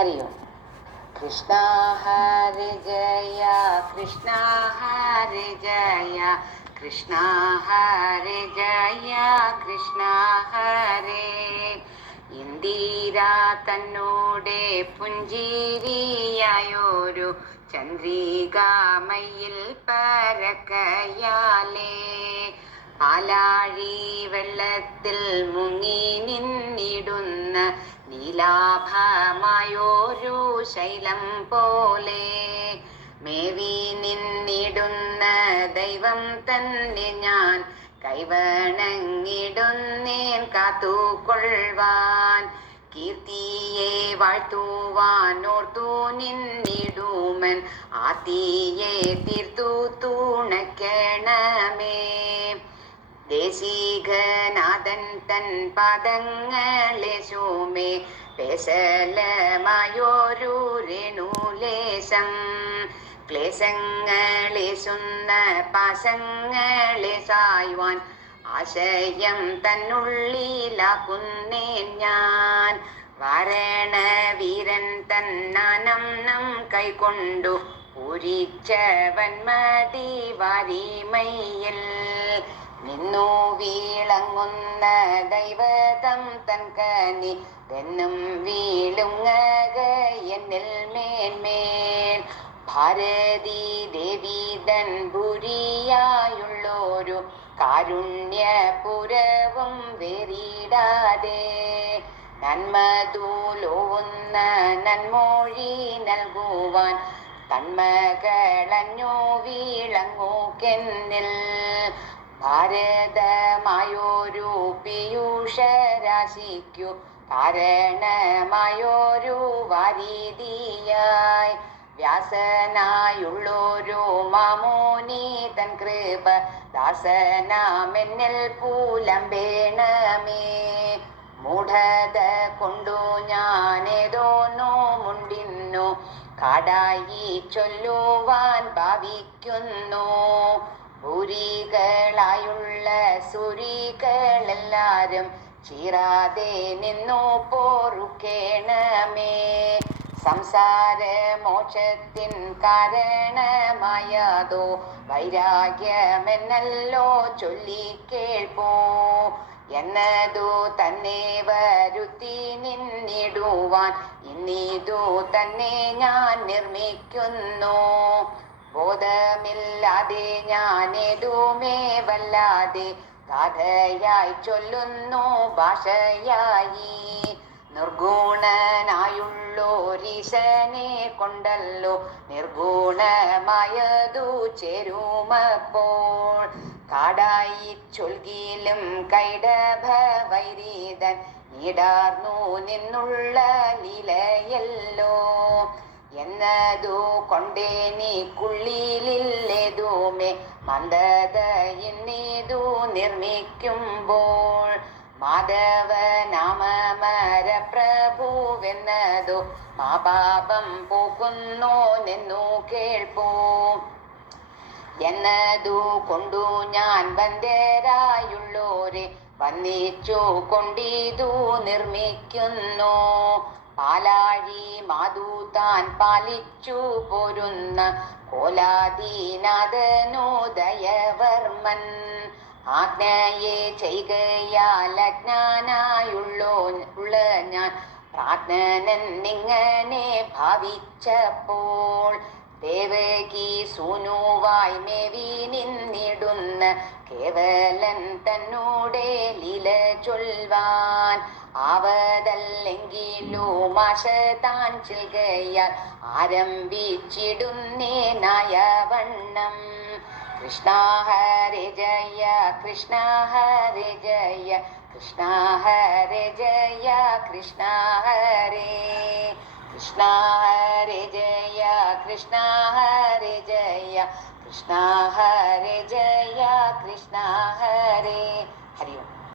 हरि ओम। कृष्णा हरे जय, कृष्णा हरे जय, कृष्णा हरे जय, कृष्णा हरे. ഇന്ദിരാ തന്നോടെ പുഞ്ചിരിയായൊരു ചന്ദ്രികാമയിൽ പരക്കയാലേ പാലാഴി വെള്ളത്തിൽ മുങ്ങി നിന്നിടുന്ന നീലാഭമായൊരു ശൈലം പോലെ മേവി നിന്നിടുന്ന ദൈവം തന്നെ ഞാൻ കൈവണങ്ങിടുന്നേൻ കാത്തുകൊള്ളുവാൻ. കീർത്തിയെ വാഴ്ത്തുവാൻ ഓർത്തു നിന്നിടുമൻ ആർത്തിയെ തീർത്തു തുണയ്ക്കണമേ. ദേശികനാഥൻ തൻ പാദങ്ങളെ ശോമേ പേശലമായൊരു രേണുലേശം ക്ലേശങ്ങളെ സുന്ന പാശങ്ങളെ സായുവാൻ ആശയം തന്നുള്ളിലാക്കുന്നേൻ ഞാൻ. വാരണ വീരൻ തന്നാനം നം കൈകൊണ്ടു പൂരിച്ചവൻ മതി വാരിമയിൽ നിന്നു വീളങ്ങുന്ന ദൈവതം തൻ കനി തെന്നും വീളുങ്ങക എന്നിൽ മേന്മേൽ. ഭാരതി ദേവീതൻ ഭൂരിയായുള്ളൊരു കാരുണ്യപുരവും വേറിടാതെ നന്മതൂലോവുന്ന നന്മൊഴി നൽകുവാൻ തന്മകളഞ്ഞു വീളങ്ങൂക്കെന്നിൽ. ഭാരതമായൊരു പീയൂഷരാശിക്കു കാരണമായൊരു വാരിധിയായി വ്യാസനായുള്ളൊരു മാമോനി തൻ കൃപ ദാസനാമെന്നിൽ പൂലമ്പേണമേ. മൂഢത കൊണ്ടു ഞാനേതോന്നോ മുണ്ടിന്നു കാടായി ചൊല്ലുവാൻ ഭാവിക്കുന്നു. ഭൂരികളായുള്ള സുരികളെല്ലാരും ചീറാതെ നിന്നു പോറുക്കേണമേ. സംസാര മോക്ഷത്തിൻ കാരണമായതോ വൈരാഗ്യമെന്നല്ലോ ചൊല്ലിക്കേൾപ്പോ. എന്നതു തന്നെ വരുത്തി നിന്നിടുവാൻ ഇന്നിതു തന്നെ ഞാൻ നിർമ്മിക്കുന്നു. ബോധമില്ലാതെ ഞാനേതുമേ വല്ലാതെ കഥയായി ചൊല്ലുന്നു ഭാഷയായി. നിർഗുണനായുള്ളോരീശനെ കൊണ്ടല്ലോ നിർഗുണമായതു ചേരുമപ്പോൾ. കാടായി ചൊൽകിലും കൈടഭവൈരീതൻ നീടാർന്നു നിന്നുള്ള ലീലയല്ലോ. എന്നതു കൊണ്ടേനിക്കുള്ളിലേതുമേ മന്ദത ഇന്നിതു നിർമ്മിക്കുമ്പോൾ. മാധവനാമമര പ്രഭുവെന്നതു മാപാപം പോക്കുന്നോ നിന്നു കേൾപ്പൂ. എന്നതു കൊണ്ടു ഞാൻ ബന്ധരായുള്ളോരെ വന്നിച്ചു കൊണ്ടിതു നിർമ്മിക്കുന്നു. പാലാഴി മാതു താൻ പാലിച്ചു പോരുന്ന കോലാദീനാഥനു ദയവർമ്മൻ ആജ്ഞയെ ചെയ്യുകയാൽ അജ്ഞാനായുള്ള ഞാൻ പ്രാജ്ഞനൻ നിങ്ങനെ ഭാവിച്ചപ്പോൾ. ദേവകി സൂനുവായി മേവി നിന്നിടുന്ന കേവലൻ തന്നോടെ ലീല ചൊൽവാൻ ആവതല്ലെങ്കിലും ആശ താൻ ചിൽകയാൽ ആരംഭിച്ചിടുന്നേനായ വണ്ണം. കൃഷ്ണ ഹരേ ജയ, കൃഷ്ണ ഹരേ ജയ, കൃഷ്ണ ഹരേ ജയ, കൃഷ്ണ ഹരേ. കൃഷ്ണ ഹരേ ജയ, കൃഷ്ണ ഹരേ ജയ, കൃഷ്ണ ഹരേ ജയ, കൃഷ്ണ ഹരേ.